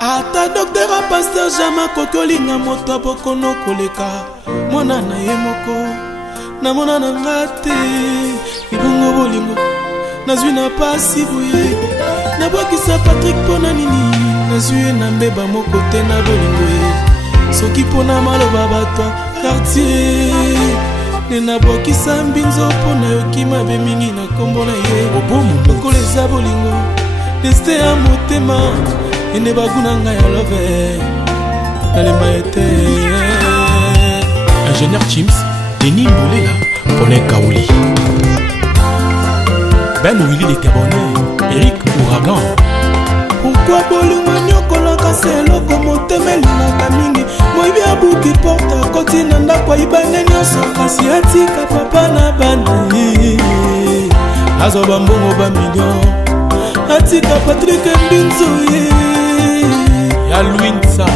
ata docteur a pasteur jama kokolinga moto abokono koleka mwana na ye moko namona na nga te libongo bolingo nazwi na pasi boye nabwakisa Patrick mpona nini nazwi ye na mbeba moko te na bolingo ye soki mpona maloba bato quartier ne nabwakisa mbinzo mpona yoki mabe mingi na kombo na ye lokola eza bolingo deste ya motema ene baguna ngai ya love nalemba ete ingénieur Chims Denis Mbolela Paulin Kaouli Ben Willy les Gabonais Eric Ouragan. pourquoi bolingo nyokolaka se eloko motema elingaka mingi moyibi abuki porte akoti na ndako ayibane nyonso kasi atika papa na bana azwa bambongo bamillion atika Patrick Mbinzo ye ya Louinsa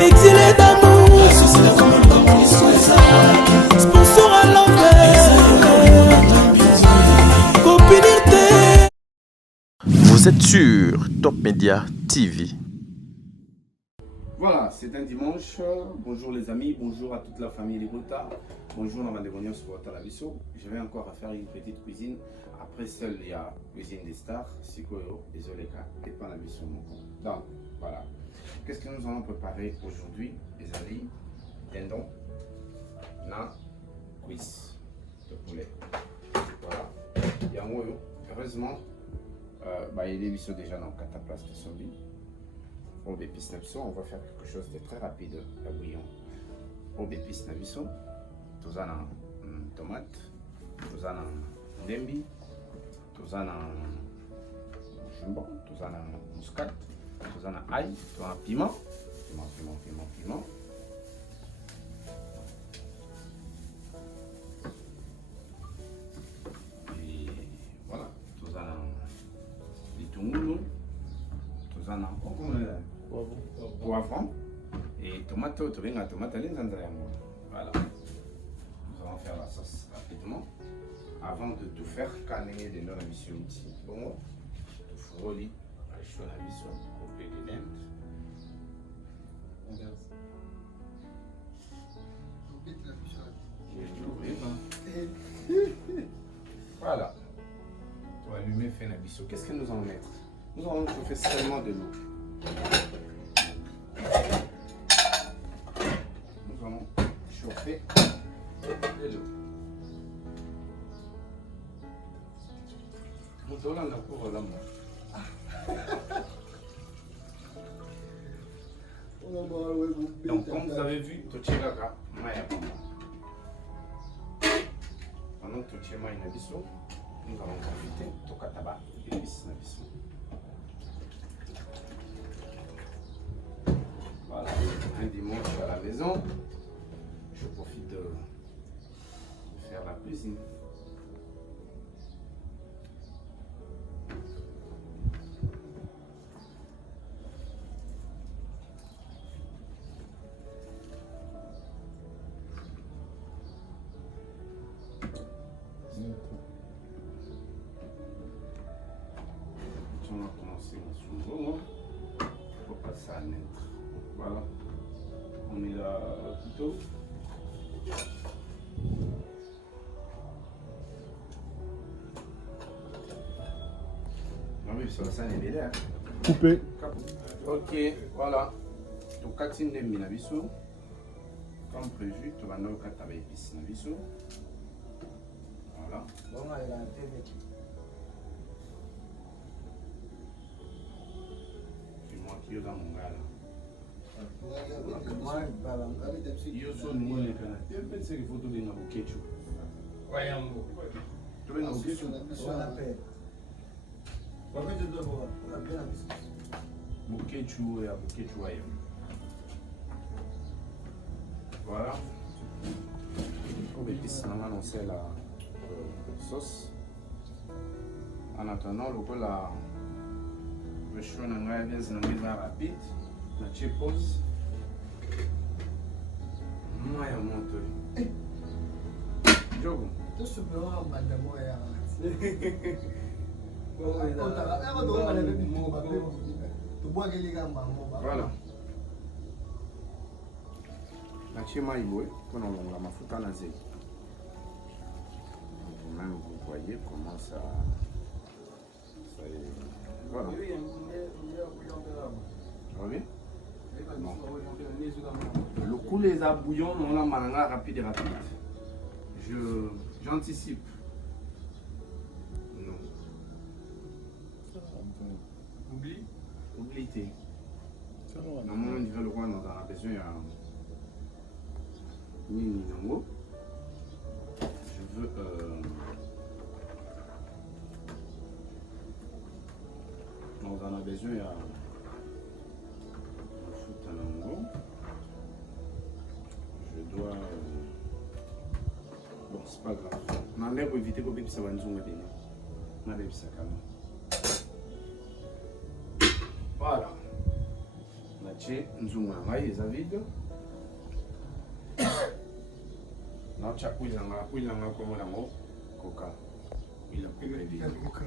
exilé d'amour sponsor à l'envers copinité. Vous êtes sur Top Media TV. Voilà, c'est un dimanche. Bonjour les amis, bonjour à toute la famille des Bouta. Bonjour dans ma dévonière sur votre television. Je vais encore faire une petite cuisine. Après celle, il y a cuisine des stars. Sikoyo, désolé, et pas la mission. Donc, voilà. Qu'est-ce que nous allons préparer aujourd'hui, les amis? Dindon, na, cuisse de poulet. Voilà. Il y a un moyo. Heureusement, il y a des bisous déjà dans 4 places de zombie. Au bépice nabiso, on va faire quelque chose de très rapide, la bouillon. Au bépice nabiso, tout en tomate, tout en dembi, tout en jumbo, tout en muscat, tout en ail, tout en piment, piment. Et voilà, tout en litungulu, tout en poivron et tomate, voilà. Nous allons faire la sauce rapidement avant de tout faire. Canner de notre mission ici. Bon, tout frôler, je la mission au pied de l'Inde. Voilà. On va allumer, faire la mission. Qu'est-ce que nous allons mettre? Nous allons chauffer seulement de l'eau. Nous allons chauffer de l'eau. Nous allons la cour là. Donc comme vous avez vu, tout est là. Pendant que tout est là, nous allons profiter de tout kataba et épices. Voilà, un dimanche à la maison, je profite de faire la cuisine. On va commencer à s'ouvrir pour passer à naître. Voilà, on met là le couteau. Oui, ça n'est bien là. Coupé. Ok, voilà. Tout katine de minabiso. Comme prévu, tu vas nous mettre avec épices nabiso. Voilà. C'est moi qui est dans mon gars là. Yo so ngone kana tembe se foto de na bukechu wayambo to na bukechu Wana pe. Wakati ndio kwa pena bisa. bukechu ya bukechu wayambo. Voilà. Et puis on c'est la sauce. En attendant le chou n'a bien c'est rapide. La chipose. Moi ya monto. Jogo. Tout ce bureau en bas de moi ya. Bon, on a on va donner le mot Voilà. Natie maïboé pour la mafuta na zeli. Vous-même vous voyez comment ça est. Voilà. Oui. Non. Le coup les a bouillon, on a malanga rapide. J'anticipe. Non. Oublie. Normalement, on dirait le roi, on a besoin d'un mini nango. Je veux on en a besoin d'un foot nango. Je dois bon, c'est pas grave. On enlève pour éviter que ça va nous aider. On enlève ça quand même. Voilà. Natie nzungu na ngai eza vide. Natia huile na ngai komona yango coca. Huile ya coca.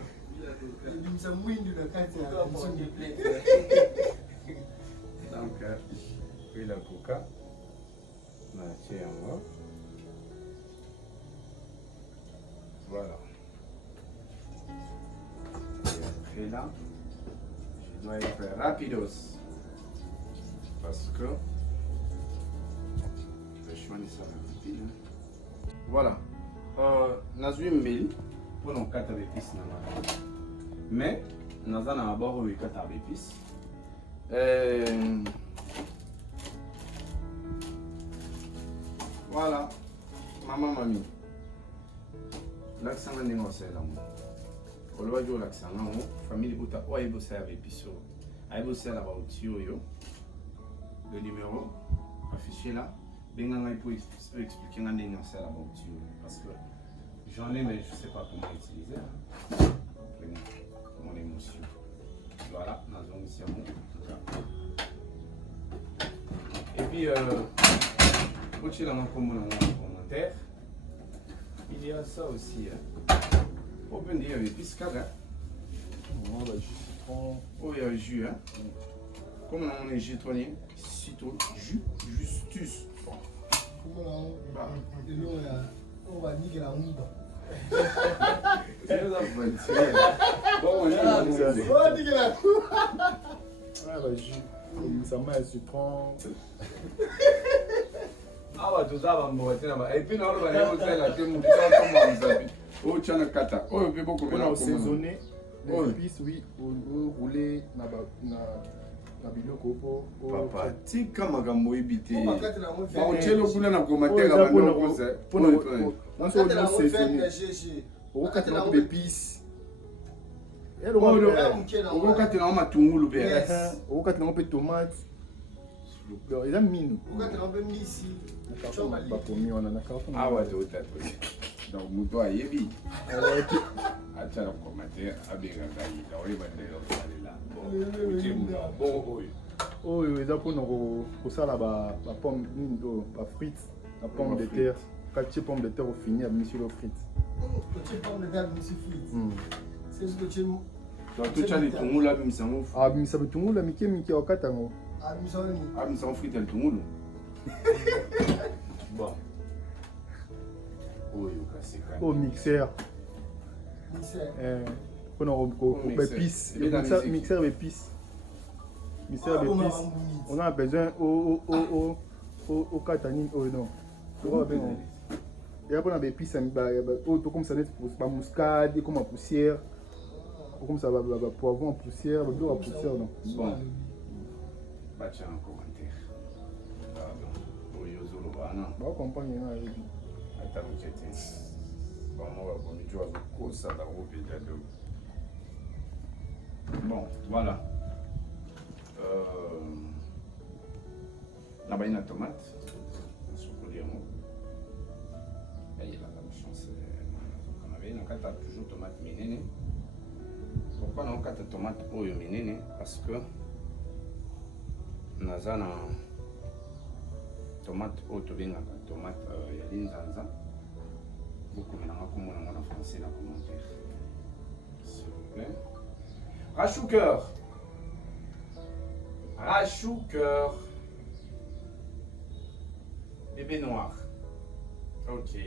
Donc huile ya coca. Natie yango. Voilà. Et après là, je dois être rapidos. Parce que je vais choisir ça rapide. Voilà. Nazui mbeli pour nos 4 épices. Mais nous avons d'abord 4 épices. Voilà. Maman, mamie. L'accent est négocié là. Au lieu de l'accent, la famille de Bouta, elle bosse avec épices. Elle bosse là-bas au tuyau. Le numéro affiché là, il faut expliquer un dénoncé là-bas au tuyau. Parce que j'en ai, mais je ne sais pas comment utiliser. Mon émotion. Voilà, nous avons ici un et puis, vous dans mon commentaire. Il y a ça aussi. On peut dire épices cadres. On va juste prendre. Oh, il y a le jus. Hein? Comme on est citronnier, citron, jus, justus. On va niquer la honte. C'est la bonne. Bon, on va niquer la honte. Ah, bah, jus. Ça m'a citron. Ah, bah, tout ça va me boiter là-bas. Et puis, on va aller au sel, la thème, oh, tu as un kata. Oh, il fait beaucoup de choses. Saisonner les épices, oui, rouler na biloko po papa tika makambo ebite ba ochelo kuna na commentaire abando koza pour on se dit saisonner au katela ko épices au katela matungulu be au katela ko tomate donc il a mine au katela ko misi ba pomi on a carton ah ouais tout à fait donc muto ayebi acha na commentaire abenga ngai da oyeba ndelo salela bon oyo eza mpona kosala ba pomme ba frites ba pomme de terre kati pomme de terre au fini abimisi lo frites pomme de terre abimisi frites c'est ce que tu donc tu as les tungulu abimisa ngo abimisa bitungulu mike mike wakata ngo abimisa ngo frites tungulu bon oyo kasika au mixeur mpona épices mixeur d'épices on a besoin au katanine oyo non et mpona baépices oyo comme ça ba muscade comme en poussière comme ça ba poivron en poussière ba biloko en poussière non bon batia en commentaire oyo zolobana ba comprendre na yebi ata mukete bon, voilà. La baïne à tomate. Il y a la chance. On avait une carte toujours tomate ménéné. Pourquoi on a une carte tomate oyo ménéné? Parce que nous avons une tomate oyo tomate yalinzanza. Beaucoup maintenant en français dans commentaire. S'il vous plaît. Rachoucœur. Rachou cœur. Bébé noir. Ok.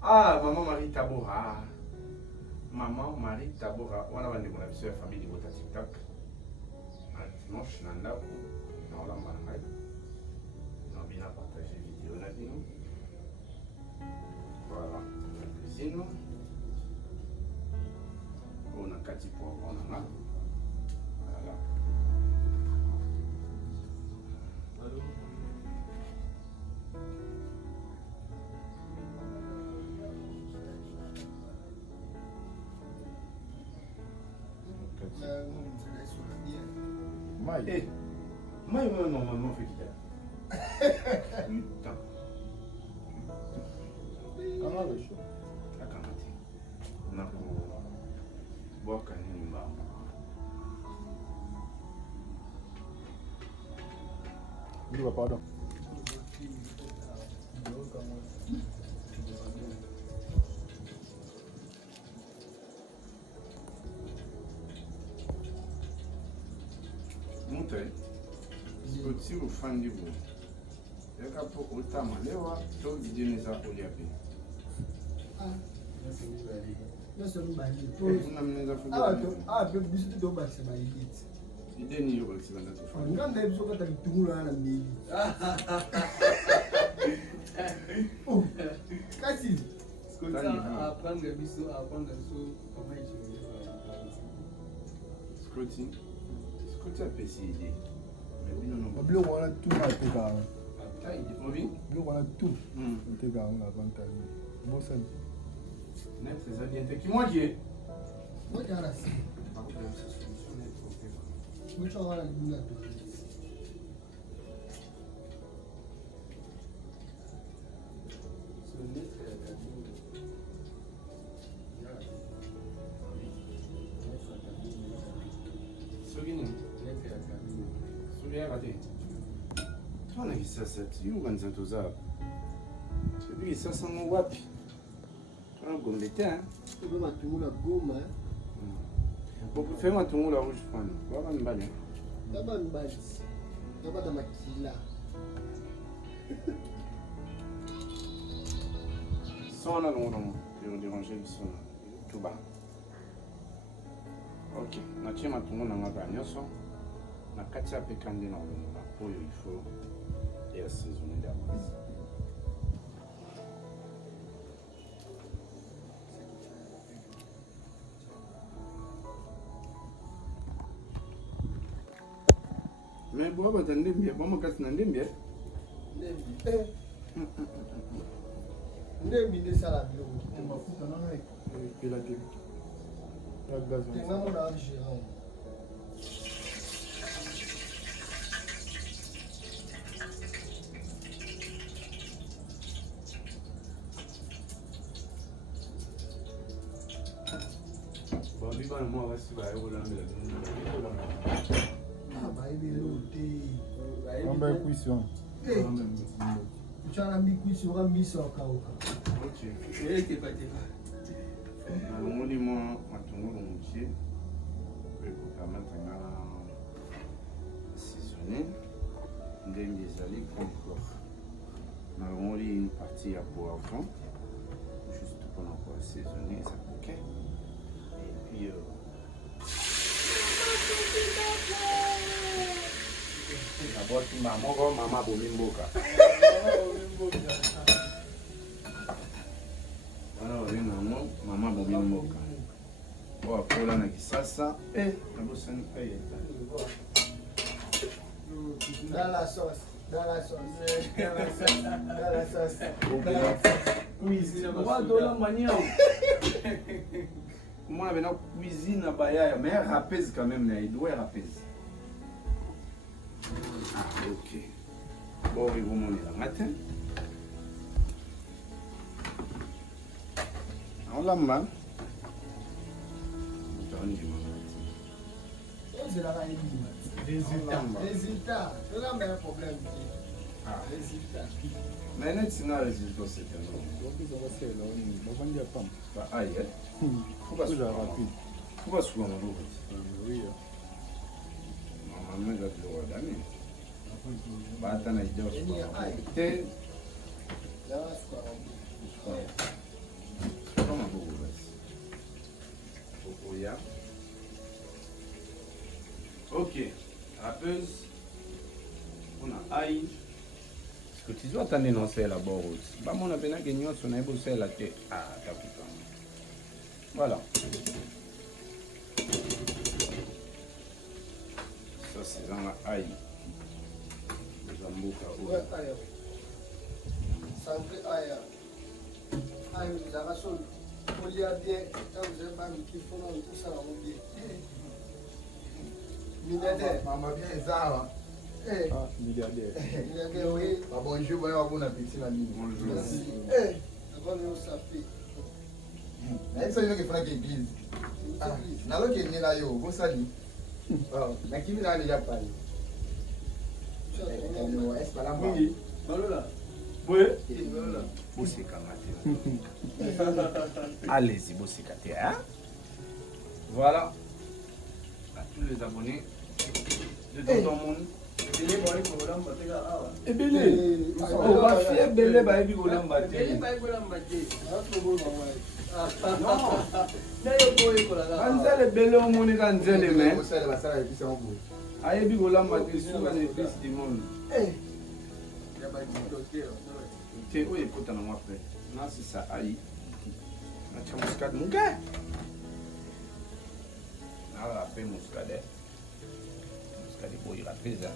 Ah, maman Marie Tabora. Maman Marie Tabora. On a vendu mon la famille de votre TikTok. Dimanche, Nanda, on a marqué. On a bien partagé vidéo là dedans. Voilà, la cuisine. On a 4 points, on a. Voilà. Maï. Moi, normalement, fait qu'il Putain. Comment le chaud? On a pour boire Kanimba. Il va pardon. Monte. Si vous faites du bout. Il y a pour autant de lewa, tout vidéo n'est pas pour les Bleu, on a tout à tout. Bleu, on a tout. On a l'avantage. Bon, ça. Qui moi qui est? Moi, j'ai la scie. Moi, j'ai la boule. Ça sent mon wapi. On a gommé le hein. Tu peux mettre la gomme. Pour faire un tour la rouge, on va me balayer. D'abord, une balise. D'abord, dans ma kila. Sans la longue, je vais déranger le son. Tout bas. Ok, on a tiré ma tour dans ma bagnole. On a 4 sapés candés dans le monde. Il faut et assaisonner d'avance. Mais bon, on va t'en dire, bon, on va t'en dire bien. Ndembi de salade. Tu m'as foutu dans la et la télé. La gaz. Tu m'as mon argent. Bon, lui, moi, on va se faire au lendemain. Ah, bah, il est loté. On va cuisson. Tu as mis cuisson, on a mis ça au cas. Ok. Alors, on dit, moi, on monsieur. Pour permettre à assaisonner. Des alliés encore. Alors, on dit une partie à poivron. Juste pour encore assaisonner, ça ok. Et puis, d'abord, maman Bomimboka. Voilà, oui, maman Bomimboka. Bon, après, là, on a ça. Et, on a Dans la sauce. Dans la sauce. Dans la sauce. Dans la sauce. cuisine. On va donner la manière. Moi, on a cuisine à Baya, mais elle rapèse quand même, il doit rapèse. Ah, ok. Bon, ils vont monter le matin. On l'a mal. C'est la réalité. Résultat. C'est là un problème. Ah. Résultat. Mais net, c'est un résultat, c'est un nom. Bah, aïe, pourquoi souvent rapide? Pourquoi souvent on l'ouvre? Oui. Normalement, ata na idée te kama bogo basi oya ok rappeuse on a aïe parce que tu dois attendre non c'est la borose ba mon apena que nyonso na ebo c'est la te ah taputa voilà ça c'est dans la aïe zambuka Ouais, aya. Santé aya. Aya, vous avez son. On y a bien, quand vous avez pas mis qu'il faut non tout ça on dit. Milliardaire. Maman bien ça. Eh. Ah, milliardaire. Milliardaire oui. Bah bonjour, voyons bon appétit la nuit. bonjour Merci. Eh. Avant de nous saper. Est-ce que vous avez fait l'église? Ah, nalo ke ni la yo, vous sali. Ah, na kimi na déjà parlé. Est-ce pas la moi? Oui. Malola. oui Malola. boseka mate allez-y boseka te hein voilà à tous les abonnés de Tonton Monde ebele bafi ebele bayebi kolamba te banzele ebele omoni ka nzele me ayebi kolamba te suka na église du monde te oyo ekota na mwa mpe nasisa ai natya muskade muke nalala mpe muskade boyira mpenza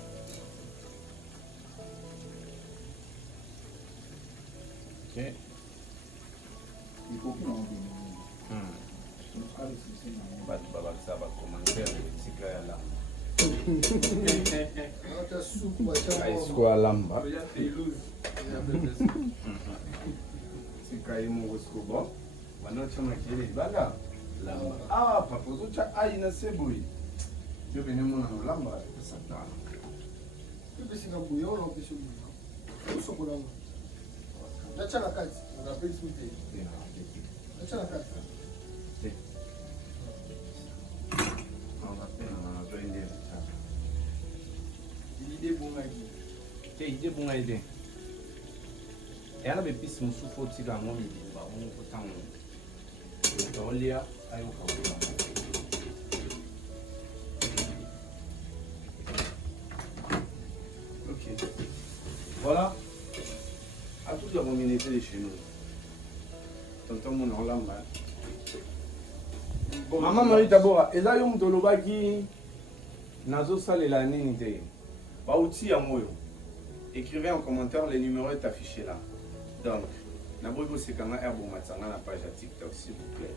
bato babakisa bacommentaire etika ya lamba aisiko alamba sikai moko siko bon banotya makele libanga lamba ah papa ozotya ai na se boye yo bene mona nolamba esatana Pepesika buye ona opesa buye. Usokola. Nachana kati, ngapeli sute. Nachana kati. ide bunga ide eyana bepisi mosusu otika yango milimba ongo ntango tolia ayoka kola ok voilà à toute la communauté de chez nous tonton mon olamba mama Marie Tabora eza yo moto olobaki nazosalela nini te bauti ya moyo écrivez en commentaire, le numéro est affiché là. Donc, Nabogo Sekanga Air Bomatsanga la page à TikTok s'il vous plaît.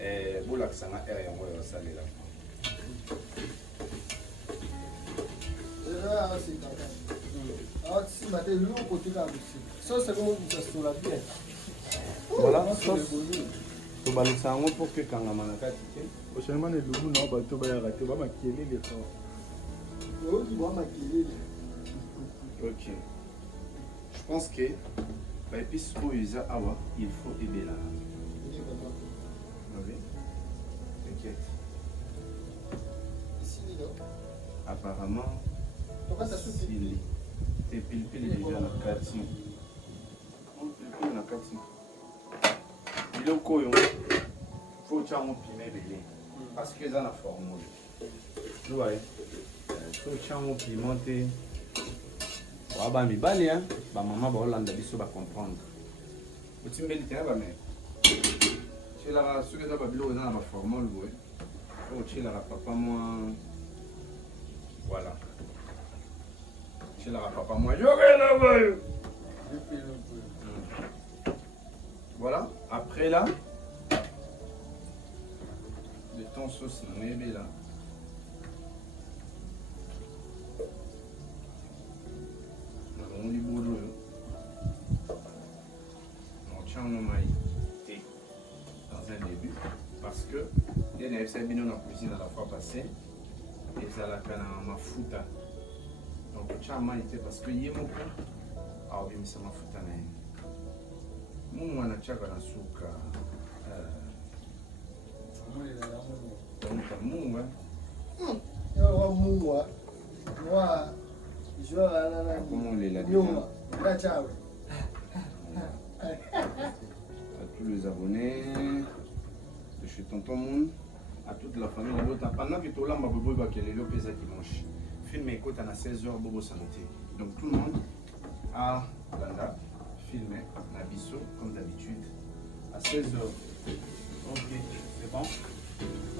Et Bolaksanga Air Yango Salé là. Voilà, sauce. Balosango pour que Kangama Nakati. Prochainement, les loups n'ont pas tout bien raté. On va maquiller les corps. Ok. Je pense que bah, puisque il faut aider là. Oui. T'inquiète. Apparemment, s'il est pile déjà na kati. Pile na kati. Il est koyo. Faut que tu aies belé. Parce que ça na formule. Tu vois. Faut que tu aies pimenté. Ba mibali hein ba mama ba olanda biso ba comprendre otimbeli tena ba me chela ba suka za ba bilo na ba formal boy o chela ba papa moi voilà chela ba papa moi yoga boy voilà après là le temps sauce na mebe là on dit boulot. On tient mon maïs dans un début parce que il y a des FCB dans la cuisine à la fois passée et ça la canne à ma fouta. Donc on tient maïs parce que y a mon père. Ah oui, mais ça m'a fouta né. Mon on a tchaka na souka. Yo wa muwa. Wa Comment on les l'a dit? À tous les abonnés de chez Tonton Moon, à toute la famille. Pendant que tout le monde va dimanche, film écoute à 16h, Bobo Santé. Donc tout le monde a Landa filmé la biseau comme d'habitude à 16h. Ok, c'est bon.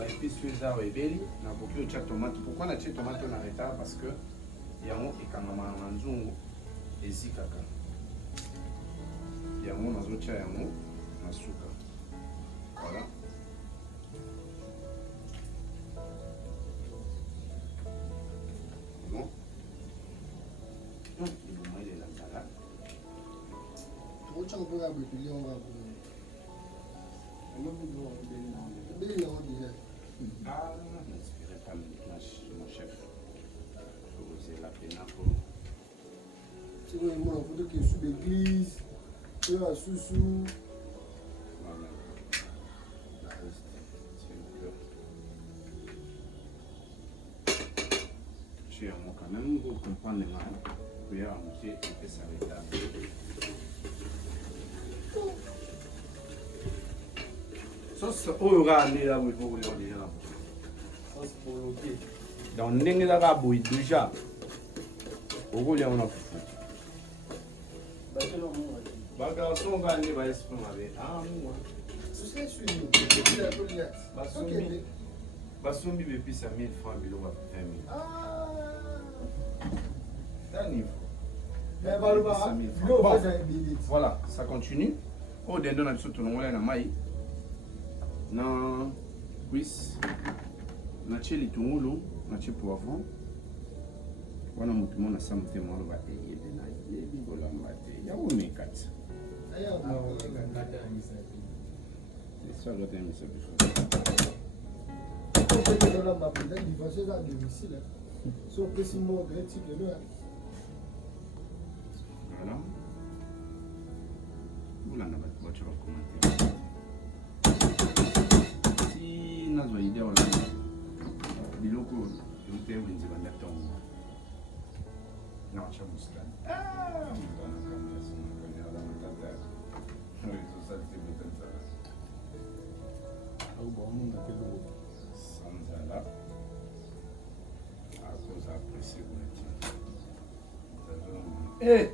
Et puis sur les arbres et belli, on a beaucoup de tomates. Pourquoi on a des tomates en retard? Parce que il y a un et et zikaka. Il y a un autre Nasuka. Voilà. Bon. Il est là, là. Ah, n'inspirez pas mon chef. Vous avez la peine pour. C'est vrai, moi, il faut que je suis l'église, je suis à Soussou. Voilà. La reste, s'il vous plaît. Je suis quand même, vous comprenez, vous pouvez amuser et puis s'arrêter. Sauce orale là, vous pouvez le dire. Sauce pour l'autre. Dans l'engue là, vous déjà. Vous voulez en avoir. Garçon va aller va exprimer avec moi. C'est celui-là. Basombi depuis 5 000 francs, il va 20 000. Ah. C'est un niveau. Mais voilà, ça continue. Oh, d'un don absolu, on a maï. Na quiz. Na cheli tungulu, na cheli poivron. Wana mutu mona samte mwana ba yebe na yebi bolamba te. Ya wone kat. C'est ça le thème c'est plus. Voilà. Vous l'en avez pas tu vas commenter. Si nazo idée wala biloko yote wenzi banda tongo. Na cha muskan. Ah, mtana kama sema kwenye ala matata. Oui, ça c'est bien ça. Au bon monde que l'eau. Sans là. À cause apprécier vous. Eh,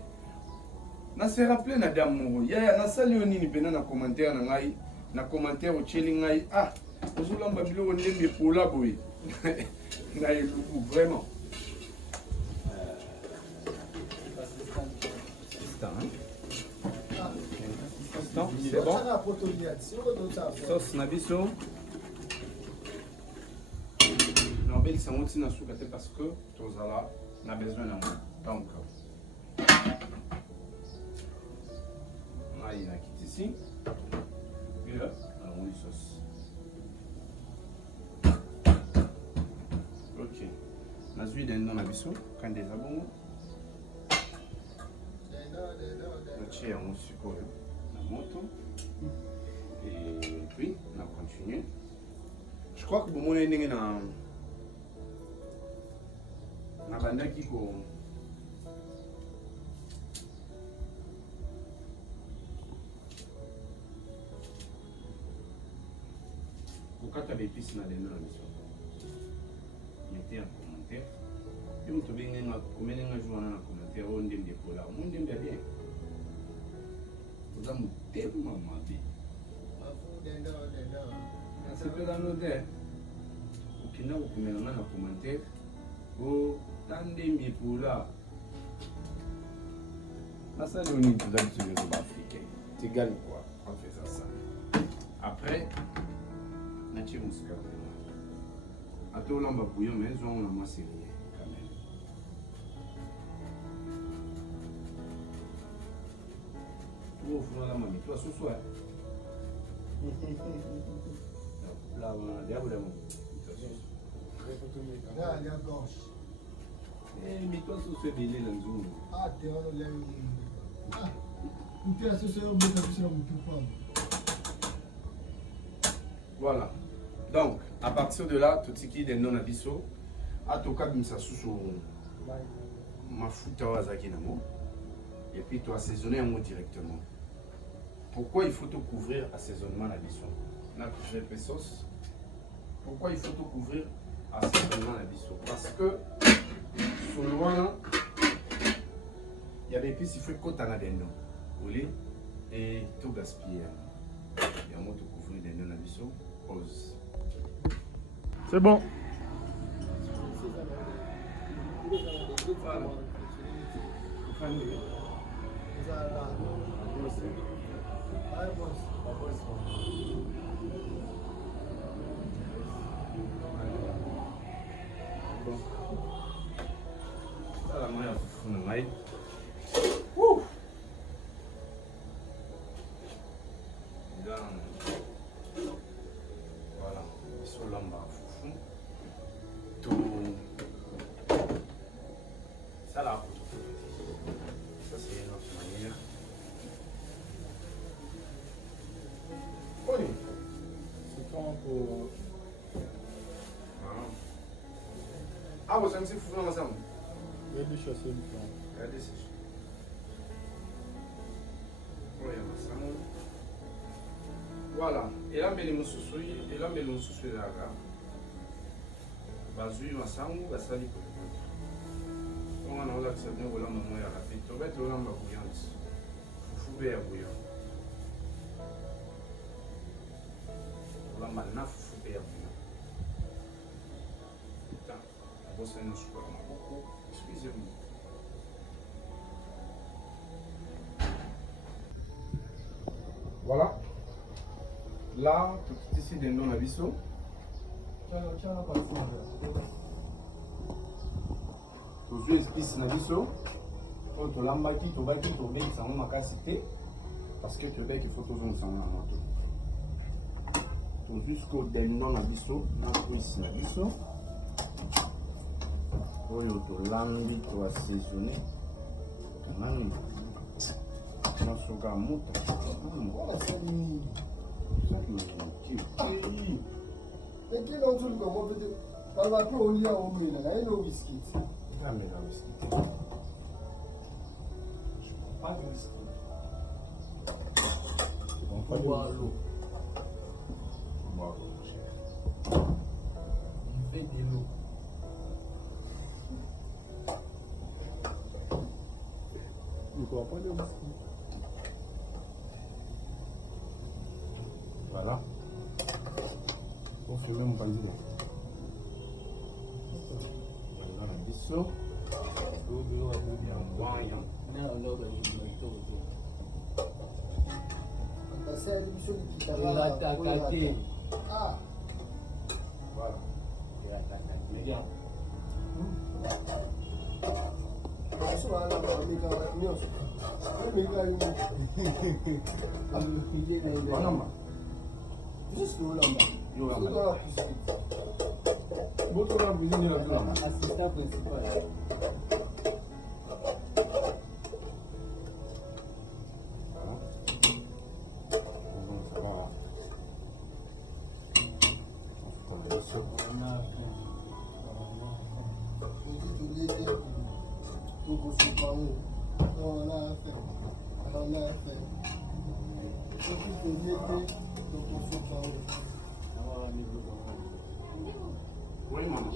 na se rappeler na damu. Ya na sali nini pena na commentaire na ngai, na commentaire o cheli ngai. Ah, ozulamba biloko ndembe pola boy. Na eluku vraiment. C'est bon? Sauce nabiso. Non, belle c'est un outil parce que tous là, on a besoin d'un donc. Là, il y a qui ici. Et là, on a une sauce. Ok. La huile est dans la biseau, quand des abons. Le chien est en sucre. Et puis, on a continué. Je crois que pour moi, il y a un banda qui go. Pourquoi tu as des pistes dans l'émission? Mettez un commentaire. Et vous trouvez un commentaire, on dit des polas, on dit bien. Vous avez tellement menti. C'est que dans nos terres, au Kenya, vous pouvez mettre un commentaire. Vous tendez mes polas. Ça, c'est une chose sur les Africains. Tu gagnes quoi en faisant ça? Après, nature muscale. À tout le monde, bouillon, mais ils ont la masse quand même. Au fond, la mamie, toi, ce soir. Là, on a des abonnés. Là, il y a gauche. Mais toi, ce soir, il est dans le zoom. Ah, tu es dans le zoom. Ah, tu es associé au bout de voilà. Donc, à partir de là, tout ce qui est non abisso, à tout cas, ça sous mafuta wazaki namo et puis tu assaisonner un mot directement. Pourquoi il faut tout couvrir assaisonnement la biso? On a couvert les sauces. Pourquoi il faut tout couvrir assaisonnement la biso? Parce que sur le loin, il y a des épices, il faut qu'on t'en a des noms. Et tout gaspiller. Il y a un mot de couvrir des noms la biso. Pause. C'est bon. Voilà. Ça, la main à fou, la main. Voilà, ils sont là, foufou. Tout. Ça là, ça c'est une autre manière. Oui. C'est quand pour... Ah, vous avez fou dans ensemble. Il y a des chasser du plan. Regardez ça. Oui, ensemble. Voilà. Et là, mais les moussousouis, et là, mais les moussousouis là, bazui ensemble, basali pour le compte. On a là que ça vient voler maman et rapide. Tu vas être là ma bouillante. Foufou bé à bouillant. Là maintenant foufou bé à bouillant. Putain, on bosse un super beaucoup. Excusez-moi. Voilà. Là, tout ici dans la biseau. Tozwi espèce na biso oyo tolambaki tobaki tobekisa yango makasi te parce que tobeki fo tozongisa yango na moto. Tozwi sikoyo dendo na biso na cuisse na biso oyo tolambi toassaisonne kanani na soka ya moto Eki na nzuli kwa mwapete banga pe olia omena na eno biscuit. Ah mais la biscuit. Je prends pas de biscuit. Tu prends pas de l'eau. Bois l'eau, mon cher. Il fait de l'eau. Il ne prend pas de biscuit. Voilà. Pour filmer mon candidat. Voilà, biseau. Atasali biso kitala. Ah. Voilà. Biso wana ba mika nyonso. Mika yo. Voilà. Juste olamba. Yo Tout lamba. dans la biscuit. Boto na cuisine ya lamba. Assistant principal. Oui, maman.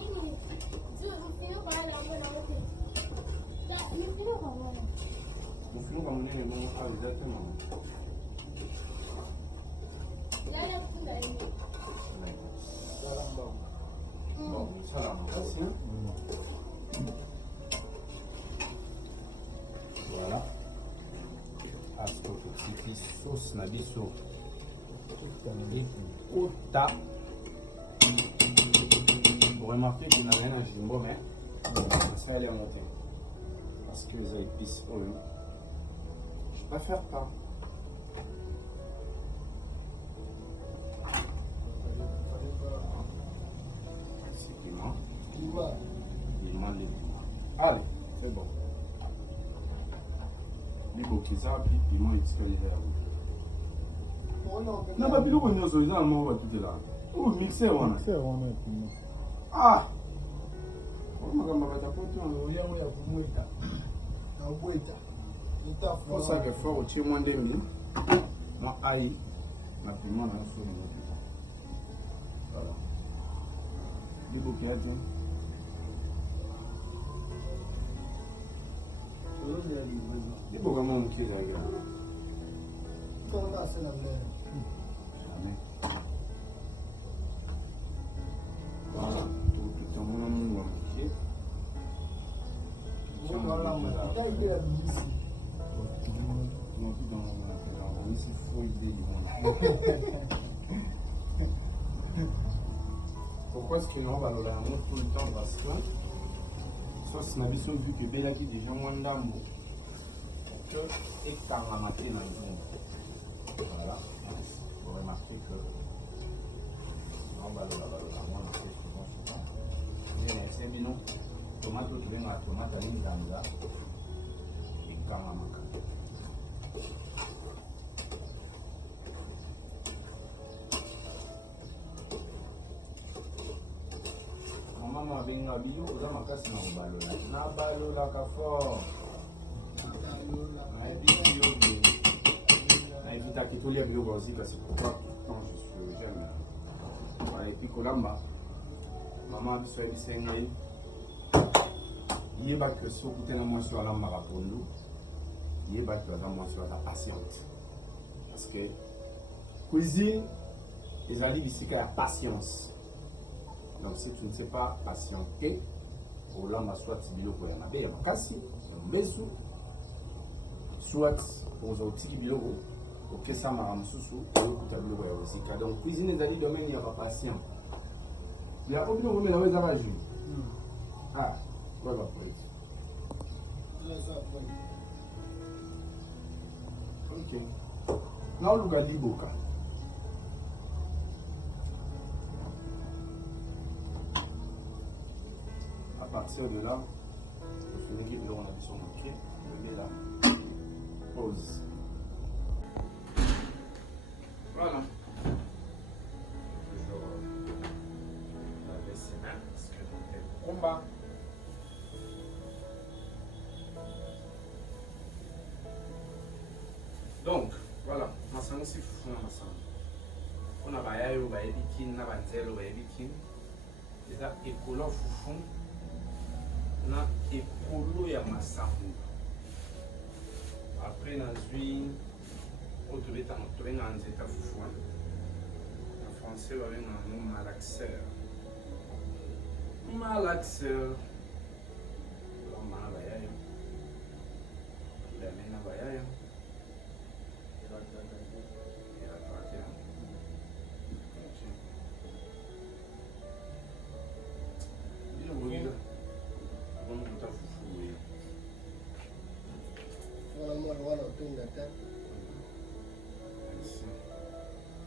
Mon film va mener les mots à exactement. Bon, ça là, merci. Voilà. Ascototipi sauce na biso. Ekota. Vous remarquez qu'il n'a rien à jumbo, mais ça elle est montée. Parce que les épices, oh, je préfère pas. C'est piment. Lima. Piment, les piments. Allez, c'est bon. Libo kiza, puis piment, il se fait non, pas plus de bonheur, c'est ça, moi, tout est là. Oh, mixer, on a. C'est vraiment un piment. Ah! On va Pour ça que faut au moins des mille. Moi aïe, ma piment dans le feu. Voilà. Du coup, qu'il y a dit. Du coup, comment on tire là? Comment c'est la mer? Voilà, tout en mon ok. Pourquoi est-ce qu'on va le tout le temps? Parce que soit c'est ma vision vu que Bella qui déjà moins d'amour que et quand on a maté dans le monde. Voilà, vous remarquez que on va le moins c'est bien tomate qui vient à tomate à l'indanga et quand on a maté. Mama benga biyo oza makasi na kobalola na balolaka fort nayebi yo nayebitaki tolia biloko aussi kasi pourquoi quand je suis jeune voilà epi kolamba mama biso ayebisi ngai yebaki soki te na mwasi oyo alambaka pondu yebaki aza mwasi oyo aza patiente parce que cuisine ezali bisika ya patience. Donc si tu ne sais pas patienter, au lama soit biloko ya mabe ya makasi, ya mbesu, soit aux outils biloko, au kesa maramususu, au biloko ya osika. Donc cuisine ezali domaine ya patient. Ya obino ngome la weza ba jus. Ah, voilà pour it. OK. Now look at liboka. À partir de là, je finis de on a son pied, je mets là, pause. Voilà. Toujours laver ses mains parce que c'est le combat. Donc, voilà, ma sang aussi fou ma sang. On a bayayo, bayebikin, na banzelo, bayebikin. C'est ça, écolo foufou. Na ekolo ya masango après nazwi oyo tobenga nzeta fufu en français babenga yango malaxeur lamba na bayayo lame na bayayo elatrake bilobokila vamos botar fufu aí. Voilà, eu tenho até. Sim.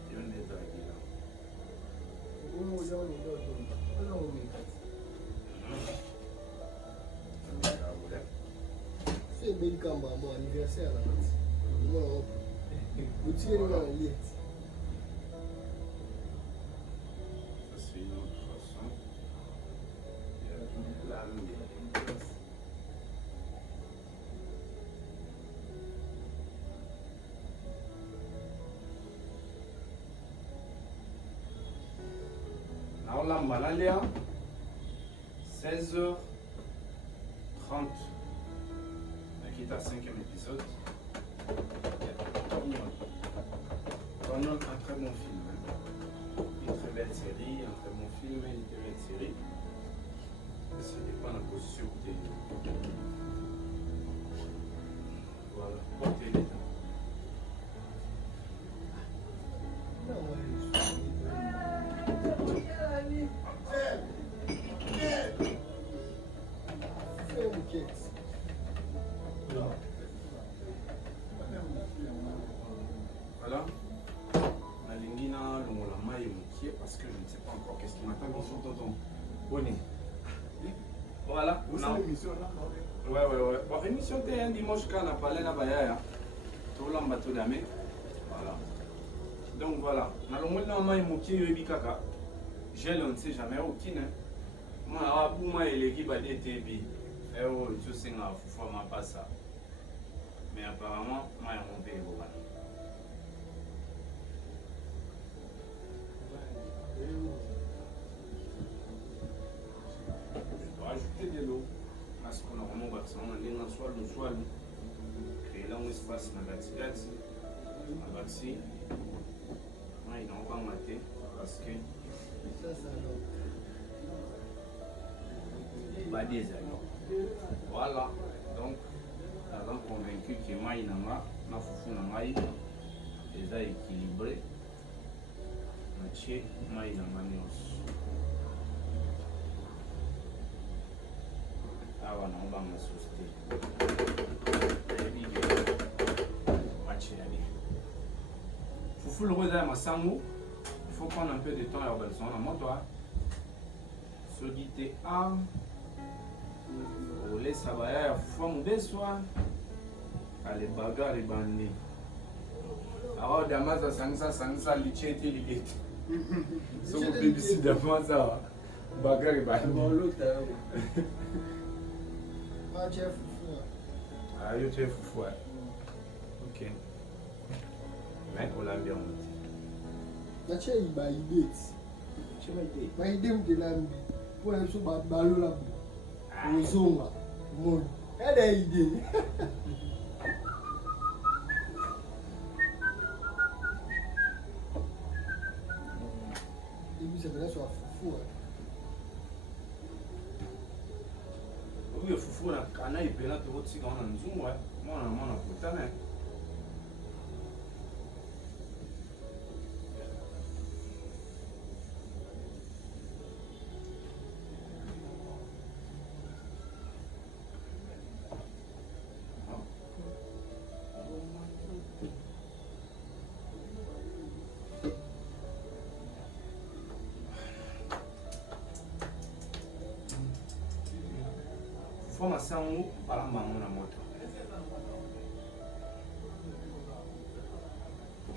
E onde está aqui lá? Vamos olhar onde eu estou. Olha o meu. C'est bel camba, mon anniversaire là. Non. Vous tirez dans le lit. Ça c'est une autre façon. Il y a toute la lumière. Alors là, 16h30. On quitte à 5e épisode. Tornons un très bon film. Une très belle série, un très bon film et une très belle série. Ça dépend de la position que tu es. Voilà, portez les temps. Voilà. Nalingi na longola mai mokie parce que je ne sais pas encore qu'est-ce qui m'attend. Bonjour tonton. Bonne. Voilà. Ouais. Bon, émission t'es un dimanche quand on a parlé là-bas. Tout l'amba tout d'amé. Voilà. Donc voilà. Nalongola mai mokie yobi kaka. Je ne sais jamais aucune. Moi, abouma et l'équipe a été Eh oh, tu sais, il faut pas ça. Mais apparemment, moi, il y a mon pays. Je dois ajouter de l'eau. Parce qu'on a vraiment besoin de soit créer là un espace dans la gati. La gati. Moi, il n'a pas maté. Parce que. Ça, ça, non. Pas des années. Voilà. Donc, nous avons convaincu que Maï Nama, na fufu na Maï, est équilibré. Mathieu Maï Nama Neos. Ah, on va me souster. Mathieu Ami. Fufu le roi d'Amasango. Il faut prendre un peu de temps à Robinson à mon doigt. Solité A. Olé sabaya ya fufu mubeswa. Ale baga le bandi. Awa damaza sangisa licheti ligeti. So ko BBC damaza baga le bandi. Ah, chef fufu. Ah, yo chef fufu. OK. Mais on l'a bien monté. Na che iba ideti. Tu vas aider. Ba idem de lambi. Pour un sou ba balola. Ozonga. Mon. Elle a idée. Et puis c'est vrai sur fufu. Oui, fufu na kana ipela to tsika na nzungu. Mwana kutana. Foma sangu palamba na moto.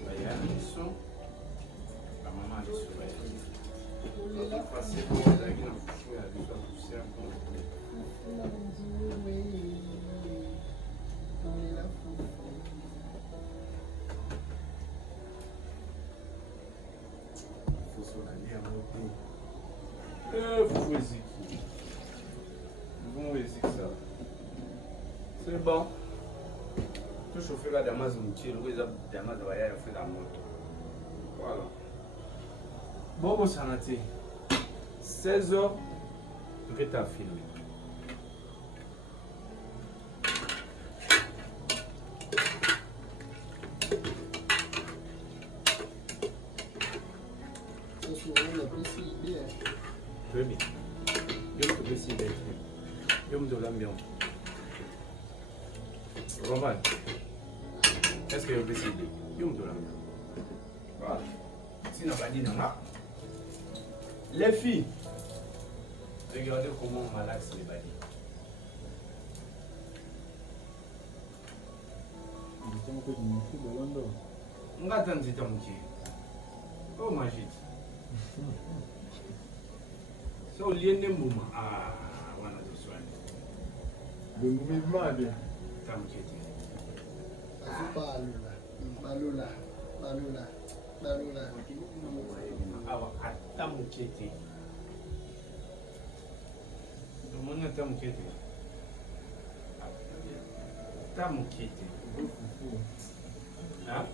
Baya isso. La maman est sur elle. On va passer pour la guine en fou à lui pousser un peu. Faut se la lire à moto. Faut essayer. Vamos ver se ça. C'est bon. Tout chauffer là d'Amazon, tu le vois d'Amazon va y aller faire la moto. Voilà. Bon, bon, ça n'a été 16h. Tu as filmé. Ça c'est vraiment la plus idée. Très bien. Je vais te laisser d'être. Je me donne l'ambiance. Roman, est-ce que je vais essayer? Je me donne l'ambiance. Voilà. Si n'a pas dit non. Les filles, regardez comment on malaxe les badis. On va attendre cet homme qui. Oh, magique. So, lien de mouma. Ah, voilà, je soigne. Le mouvement de Tam qui était. Balola. Awa, atamu kete. Domoni atamu kete. Atamu kete. Hein?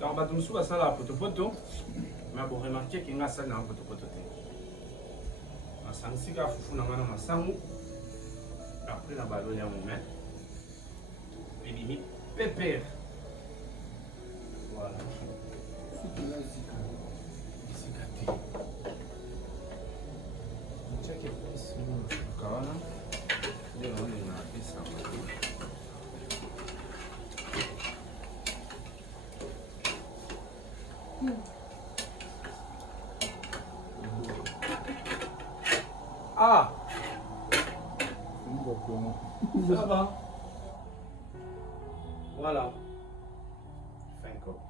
Donc, bah, nous sommes à la photo. Mais vous remarquez qu'il y a un salle dans la photo. Je suis un fufu na ngana masangu. Après, la balle est à mon main. Et bimi pépère. Voilà. Check this. Kawana. Ndio naona inaafisa. Ah, ça va. Voilà. Fin cop.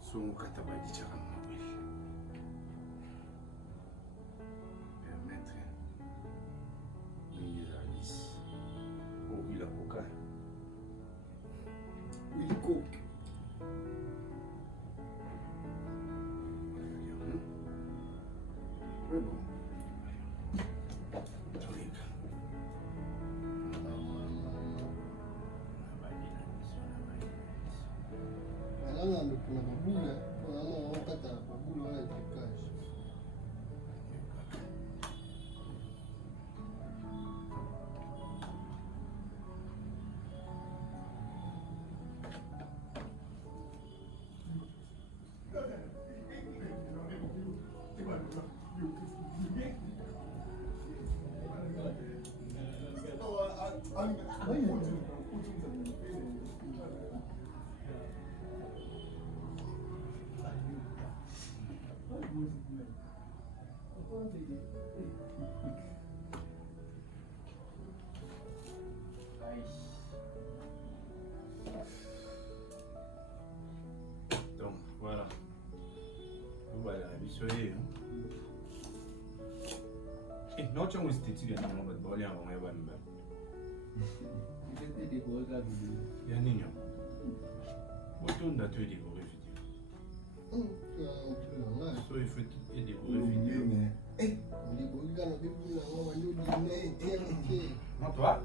Son katabadi chakama. Permettre Malanga na babula, malanga wakata babula wana tricage. Donc voilà. Voilà, soyez. Eh, non, tu as une esthétique de nom, mais bon, il y a un moment où il y a un niño. Autour de tu es décoré vidéo. So il faut décorer vidéo. Non, toi?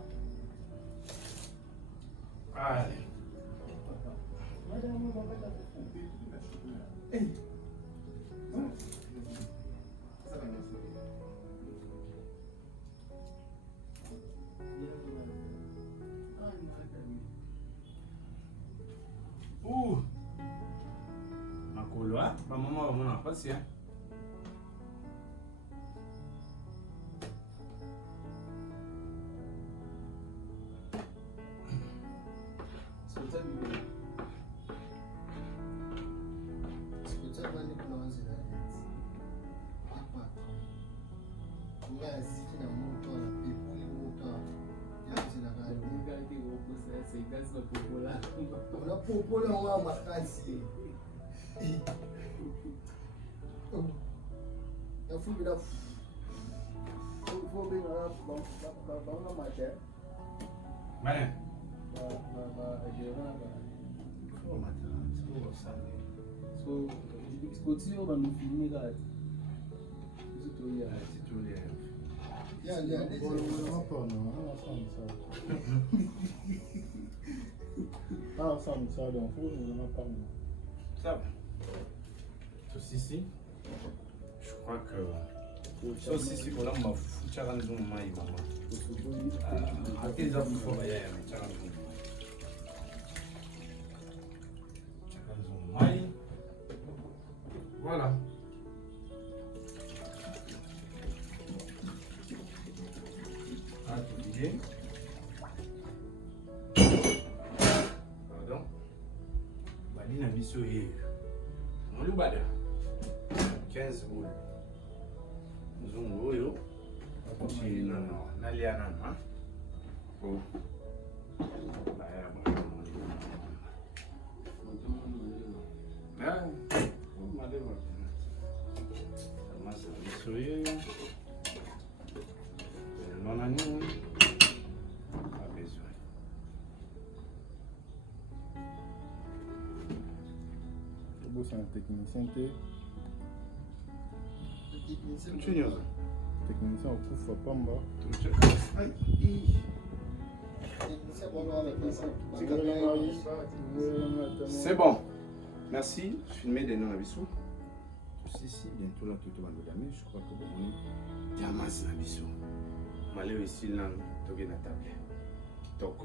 Allez. Ouh, ma couloir, ma maman va m'en passer. Unapopola wa makasi. Nafubi na fubi na mate. Bem. So, continue on the film that. Yeah, Ça va. Saucisse, je crois que saucisse pour l'homme, tu as raison, maman. À tes hommes, il faut aller à tu as raison. Voilà. Ah, tout idée. Pardon. Bali na biso ye. Molu bada. 15 boules. Nzungu oyo. Akochi nano. Nalia nano, hein? Oh. Baya ba. Ah. Oh, madame. Masa biso ye. Non a nous. Pas besoin. C'est un technicien te. Continue. Technicien au coup pamba. C'est bon. Merci. Filmé des noms à bisou. Si, bientôt là, tout le monde va je crois que bon, on est diamant à bisou. Malheur ici, là, tu es à table. Donc.